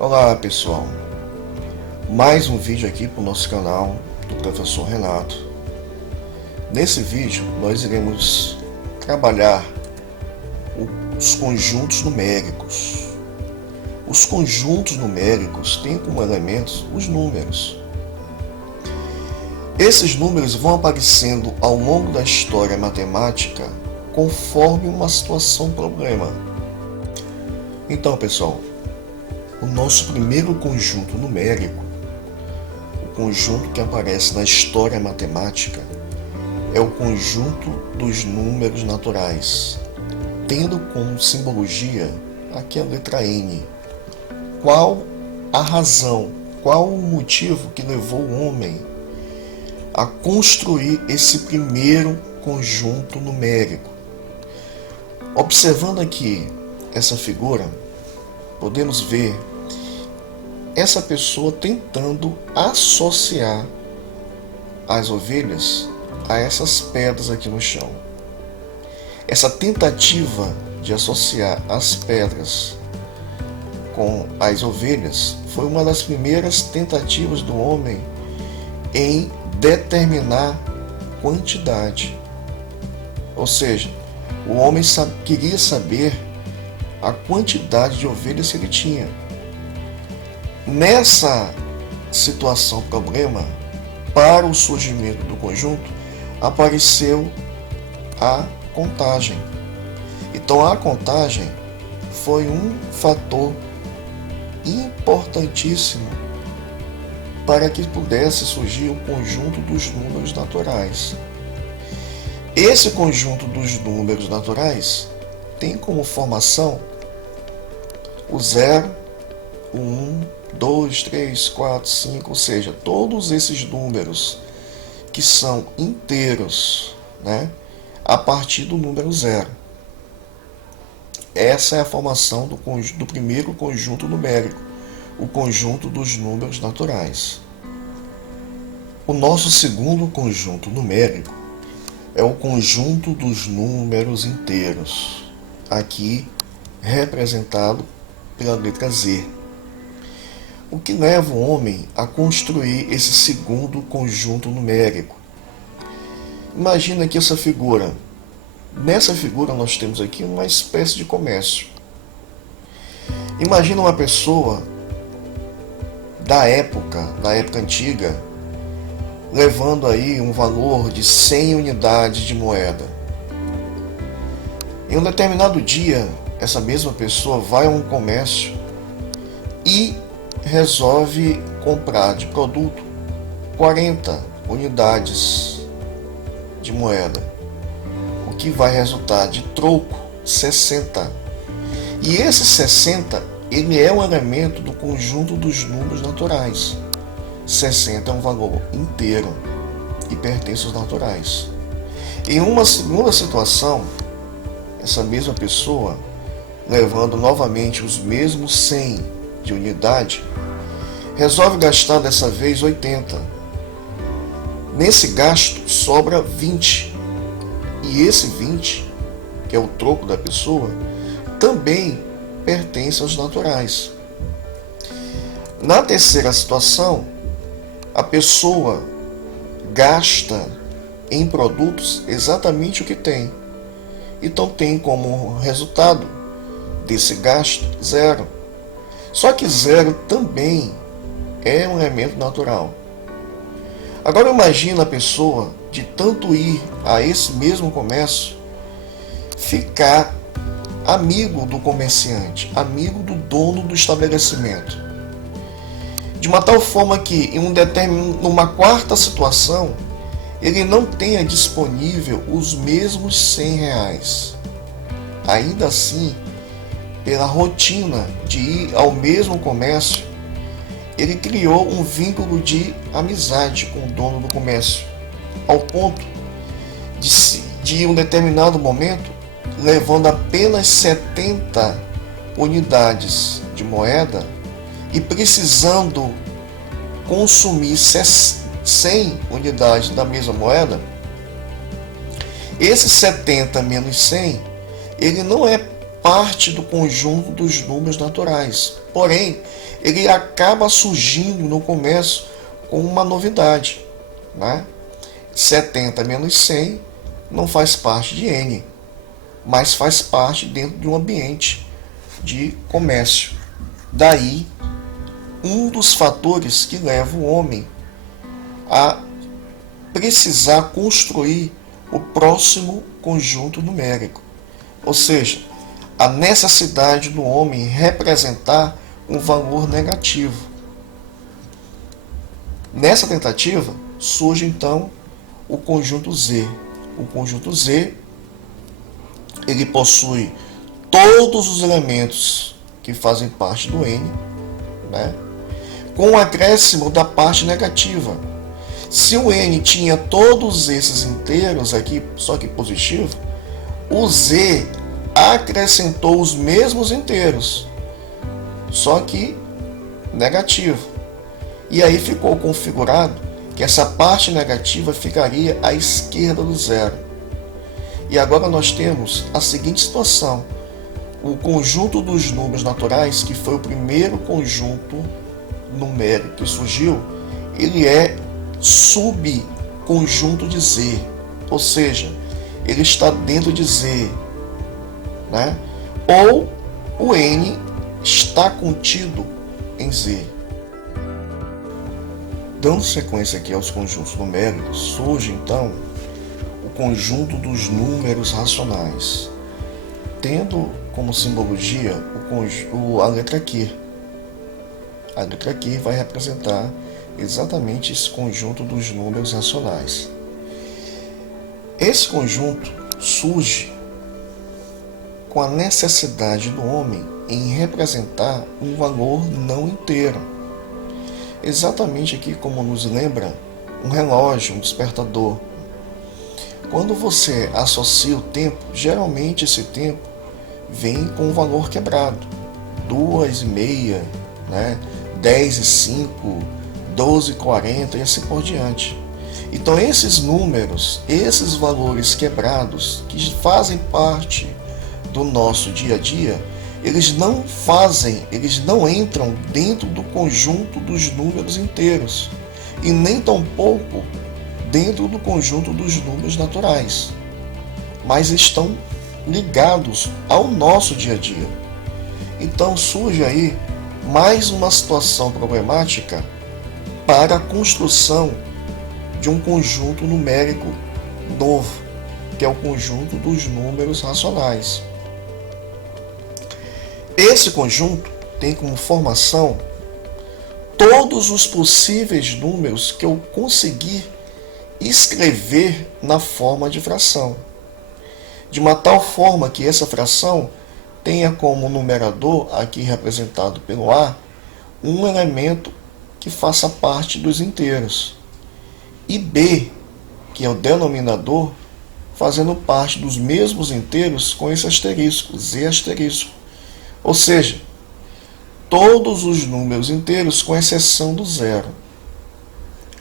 Olá pessoal, mais um vídeo aqui para o nosso canal do Professor Renato. Nesse vídeo nós iremos trabalhar os conjuntos numéricos. Os conjuntos numéricos têm como elementos os números. Esses números vão aparecendo ao longo da história matemática conforme uma situação problema. Então pessoal, o nosso primeiro conjunto numérico, o conjunto que aparece na história matemática, é o conjunto dos números naturais, tendo como simbologia aqui a letra N. Qual a razão, qual o motivo que levou o homem a construir esse primeiro conjunto numérico? Observando aqui essa figura, podemos ver essa pessoa tentando associar as ovelhas a essas pedras aqui no chão. Essa tentativa de associar as pedras com as ovelhas foi uma das primeiras tentativas do homem em determinar quantidade. Ou seja, o homem queria saber a quantidade de ovelhas que ele tinha. Nessa situação problema, para o surgimento do conjunto, apareceu a contagem. Então a contagem foi um fator importantíssimo para que pudesse surgir o conjunto dos números naturais. Esse conjunto dos números naturais tem como formação o 0, o 1, 2, 3, 4, 5, ou seja, todos esses números que são inteiros, a partir do número 0. Essa é a formação do primeiro conjunto numérico, o conjunto dos números naturais. O nosso segundo conjunto numérico é o conjunto dos números inteiros, aqui representado pela letra Z. O que leva o homem a construir esse segundo conjunto numérico? Imagina aqui essa figura. Nessa figura nós temos aqui uma espécie de comércio. Imagina uma pessoa da época antiga, levando aí um valor de 100 unidades de moeda. Em um determinado dia, essa mesma pessoa vai a um comércio e resolve comprar de produto 40 unidades de moeda, o que vai resultar de troco 60. E esse 60, ele é um elemento do conjunto dos números naturais. 60 é um valor inteiro e pertence aos naturais. Em uma segunda situação, essa mesma pessoa, levando novamente os mesmos 100 de unidade, resolve gastar dessa vez 80. Nesse gasto sobra 20. E esse 20, que é o troco da pessoa, também pertence aos naturais. Na terceira situação, a pessoa gasta em produtos exatamente o que tem. Então tem como resultado desse gasto 0. Só que 0 também é um elemento natural. Agora imagina a pessoa, de tanto ir a esse mesmo comércio, ficar amigo do comerciante, amigo do dono do estabelecimento. De uma tal forma que, numa quarta situação, ele não tenha disponível os mesmos 100 reais. Ainda assim, pela rotina de ir ao mesmo comércio, ele criou um vínculo de amizade com o dono do comércio, ao ponto de um determinado momento, levando apenas 70 unidades de moeda e precisando consumir 100 unidades da mesma moeda, esses 70 menos 100, ele não é parte do conjunto dos números naturais. Porém, ele acaba surgindo no começo com uma novidade, né? 70 menos 100 não faz parte de N, mas faz parte dentro de um ambiente de comércio. Daí, um dos fatores que leva o homem a precisar construir o próximo conjunto numérico. Ou seja, a necessidade do homem representar um valor negativo. Nessa tentativa, surge então o conjunto Z. O conjunto Z, ele possui todos os elementos que fazem parte do N, né? Com o acréscimo da parte negativa. Se o N tinha todos esses inteiros aqui, só que positivo, o Z acrescentou os mesmos inteiros, só que negativo. E aí ficou configurado que essa parte negativa ficaria à esquerda do zero. E agora nós temos a seguinte situação: o conjunto dos números naturais, que foi o primeiro conjunto numérico que surgiu, ele é subconjunto de Z, ou seja, ele está dentro de Z, né? Ou o N está contido em Z. Dando sequência aqui aos conjuntos numéricos, surge então o conjunto dos números racionais, tendo como simbologia a letra Q. A letra Q vai representar exatamente esse conjunto dos números racionais. Esse conjunto surge com a necessidade do homem em representar um valor não inteiro. Exatamente aqui como nos lembra um relógio, um despertador. Quando você associa o tempo, geralmente esse tempo vem com um valor quebrado. 2h30, né? 10h05, 12h40 e assim por diante. Então esses números, esses valores quebrados que fazem parte do nosso dia a dia, eles não entram dentro do conjunto dos números inteiros e nem tampouco dentro do conjunto dos números naturais, mas estão ligados ao nosso dia a dia. Então surge aí mais uma situação problemática para a construção de um conjunto numérico novo, que é o conjunto dos números racionais. Esse conjunto tem como formação todos os possíveis números que eu conseguir escrever na forma de fração, de uma tal forma que essa fração tenha como numerador, aqui representado pelo A, um elemento que faça parte dos inteiros, e B, que é o denominador, fazendo parte dos mesmos inteiros com esse asterisco, Z asterisco. Ou seja, todos os números inteiros com exceção do zero.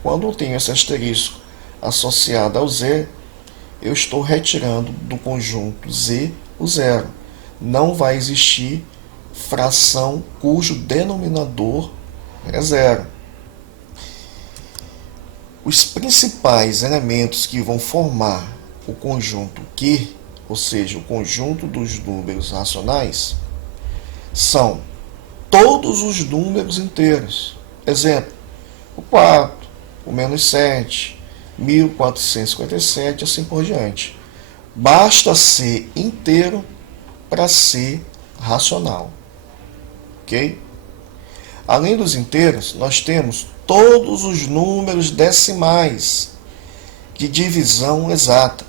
Quando eu tenho esse asterisco associado ao Z, eu estou retirando do conjunto Z o zero. Não vai existir fração cujo denominador é zero. Os principais elementos que vão formar o conjunto Q, ou seja, o conjunto dos números racionais, são todos os números inteiros. Exemplo, o 4, o menos 7, 1457, assim por diante. Basta ser inteiro para ser racional. Ok? Além dos inteiros, nós temos todos os números decimais de divisão exata.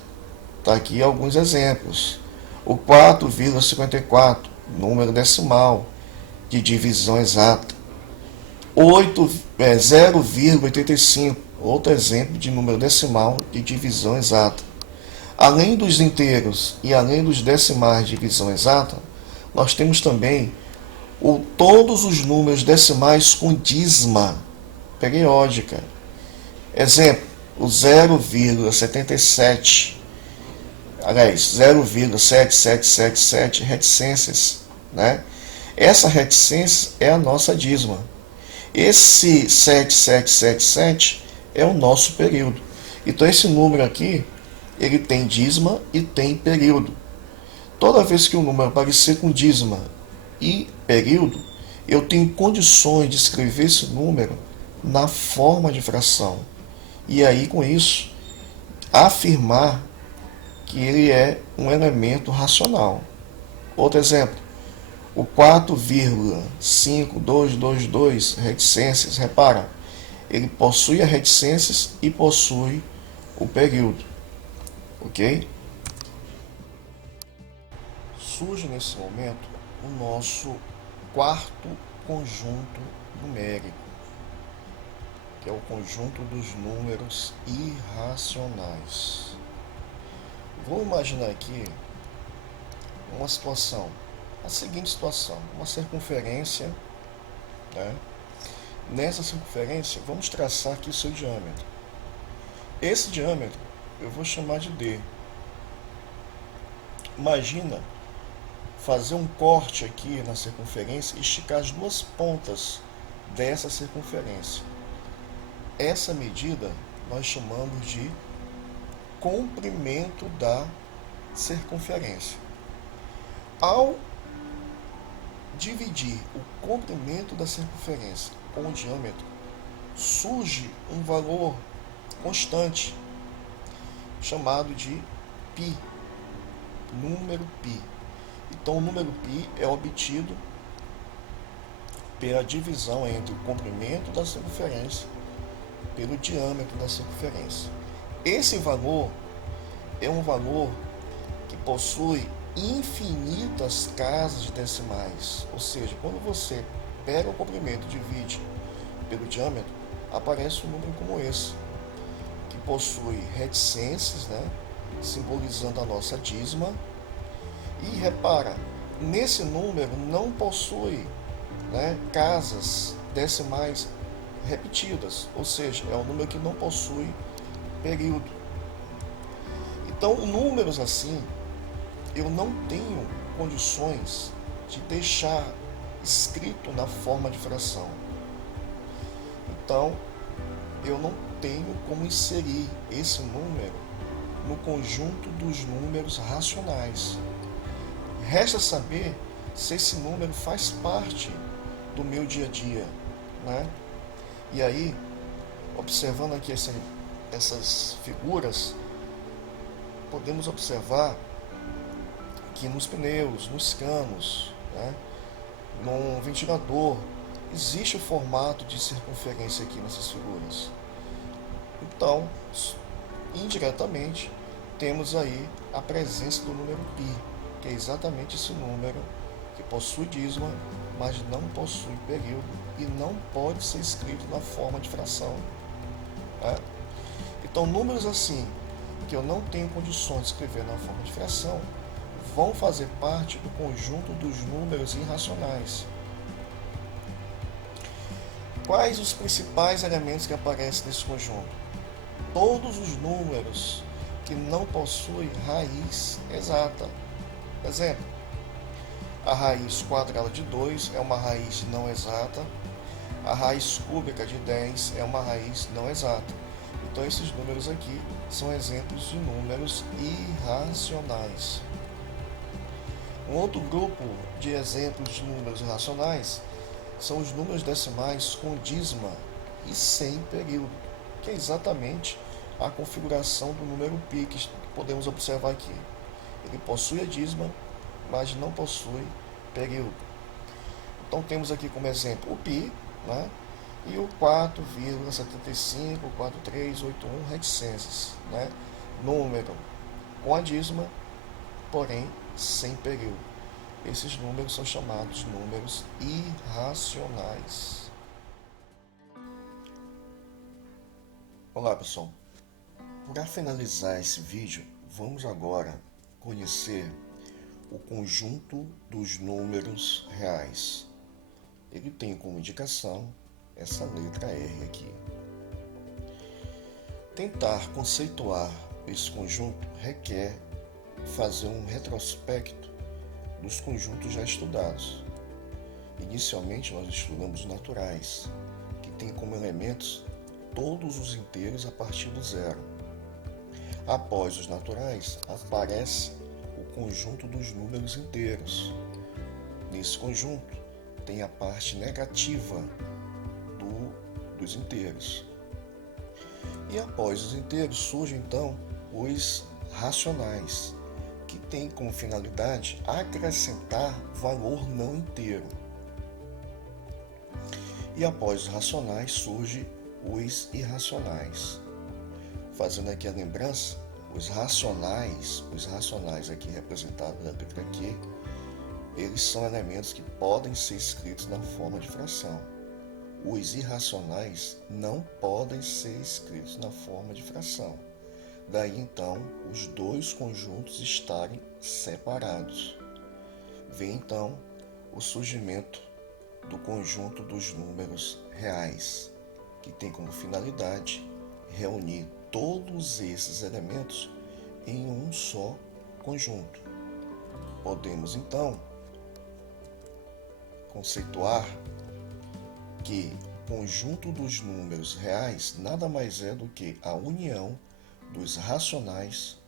Está aqui alguns exemplos. O 4,54, número decimal de divisão exata. 0,85, outro exemplo de número decimal de divisão exata. Além dos inteiros e além dos decimais de divisão exata, nós temos também todos os números decimais com dízima periódica. Exemplo, o 0,77 aliás, 0,7777 reticências, né? Essa reticência é a nossa dízima. Esse 7777 é o nosso período. Então esse número aqui, ele tem dízima e tem período. Toda vez que o número aparecer com dízima e período, eu tenho condições de escrever esse número na forma de fração. E aí, com isso, afirmar que ele é um elemento racional. Outro exemplo, o 4,5222 reticências, repara, ele possui as reticências e possui o período, ok? Surge nesse momento o nosso quarto conjunto numérico, que é o conjunto dos números irracionais. Vou imaginar aqui uma situação, a seguinte situação, uma circunferência, né? Nessa circunferência, vamos traçar aqui o seu diâmetro. Esse diâmetro eu vou chamar de D. Imagina fazer um corte aqui na circunferência e esticar as duas pontas dessa circunferência. Essa medida nós chamamos de comprimento da circunferência. Ao dividir o comprimento da circunferência com o diâmetro, surge um valor constante chamado de π, número π. Então o número π é obtido pela divisão entre o comprimento da circunferência pelo diâmetro da circunferência. Esse valor é um valor que possui infinitas casas de decimais, ou seja, quando você pega o comprimento e divide pelo diâmetro, aparece um número como esse, que possui reticências, né, simbolizando a nossa dízima. E repara, nesse número não possui, né, casas decimais repetidas, ou seja, é um número que não possui período. Então, números assim, eu não tenho condições de deixar escrito na forma de fração. Então, eu não tenho como inserir esse número no conjunto dos números racionais. Resta saber se esse número faz parte do meu dia a dia, né? E aí, observando aqui essas figuras, podemos observar que nos pneus, nos canos, né, num ventilador, existe o formato de circunferência aqui nessas figuras. Então, indiretamente, temos aí a presença do número π, que é exatamente esse número que possui dízima, mas não possui período e não pode ser escrito na forma de fração. Né? Então, números assim, que eu não tenho condições de escrever na forma de fração, vão fazer parte do conjunto dos números irracionais. Quais os principais elementos que aparecem nesse conjunto? Todos os números que não possuem raiz exata. Exemplo, a raiz quadrada de 2 é uma raiz não exata, a raiz cúbica de 10 é uma raiz não exata. Então esses números aqui são exemplos de números irracionais. Um outro grupo de exemplos de números irracionais são os números decimais com dízima e sem período, que é exatamente a configuração do número π que podemos observar aqui. Ele possui a dízima, mas não possui período. Então temos aqui como exemplo o π, né, e o 4,754381 reticências, né, número com a dízima, porém sem período. Esses números são chamados números irracionais. Olá pessoal, para finalizar esse vídeo, vamos agora conhecer o conjunto dos números reais. Ele tem como indicação essa letra R aqui. Tentar conceituar esse conjunto requer fazer um retrospecto dos conjuntos já estudados. Inicialmente nós estudamos os naturais, que tem como elementos todos os inteiros a partir do zero. Após os naturais, aparece o conjunto dos números inteiros. Nesse conjunto tem a parte negativa dos inteiros. E após os inteiros surgem então os racionais, que tem como finalidade acrescentar valor não inteiro. E após os racionais surgem os irracionais. Fazendo aqui a lembrança, os racionais aqui representados na letra Q, eles são elementos que podem ser escritos na forma de fração. Os irracionais não podem ser escritos na forma de fração. Daí então os dois conjuntos estarem separados. Vem então o surgimento do conjunto dos números reais, que tem como finalidade reunir todos esses elementos em um só conjunto. Podemos então conceituar que o conjunto dos números reais nada mais é do que a união dos racionais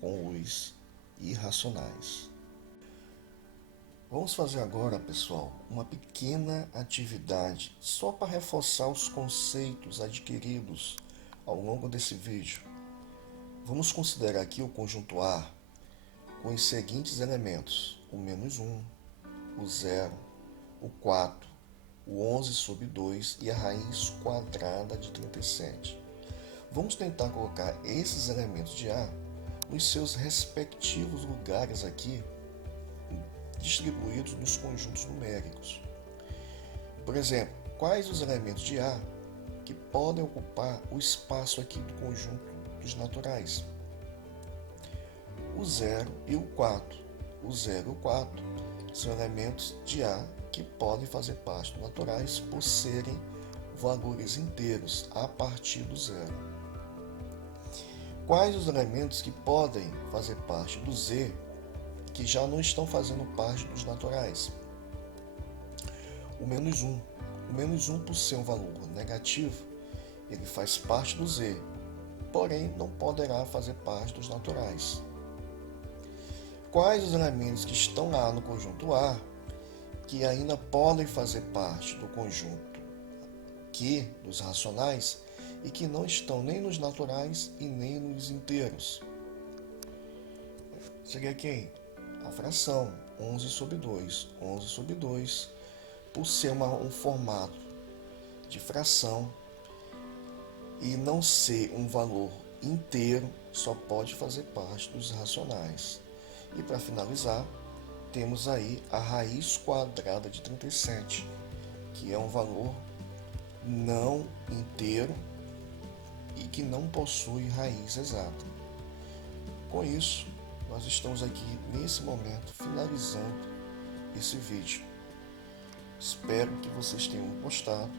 com os irracionais. Vamos fazer agora, pessoal, uma pequena atividade só para reforçar os conceitos adquiridos ao longo desse vídeo. Vamos considerar aqui o conjunto A com os seguintes elementos: o -1, o 0, o 4, o 11 sobre 2 e a raiz quadrada de 37. Vamos tentar colocar esses elementos de A nos seus respectivos lugares aqui, distribuídos nos conjuntos numéricos. Por exemplo, quais os elementos de A que podem ocupar o espaço aqui do conjunto dos naturais? O 0 e o 4. O 0 e o 4 são elementos de A que podem fazer parte dos naturais por serem valores inteiros a partir do zero. Quais os elementos que podem fazer parte do Z que já não estão fazendo parte dos naturais? O -1. O -1, por ser um valor negativo, ele faz parte do Z, porém não poderá fazer parte dos naturais. Quais os elementos que estão lá no conjunto A que ainda podem fazer parte do conjunto Q dos racionais e que não estão nem nos naturais e nem nos inteiros? Seria quem? A fração 11 sobre 2. 11 sobre 2, por ser um formato de fração e não ser um valor inteiro, só pode fazer parte dos racionais. E para finalizar, temos aí a raiz quadrada de 37, que é um valor não inteiro e que não possui raiz exata. Com isso, nós estamos aqui nesse momento finalizando esse vídeo. Espero que vocês tenham gostado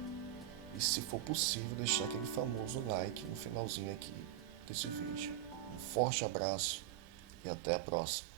e, se for possível, deixar aquele famoso like no finalzinho aqui desse vídeo. Um forte abraço e até a próxima.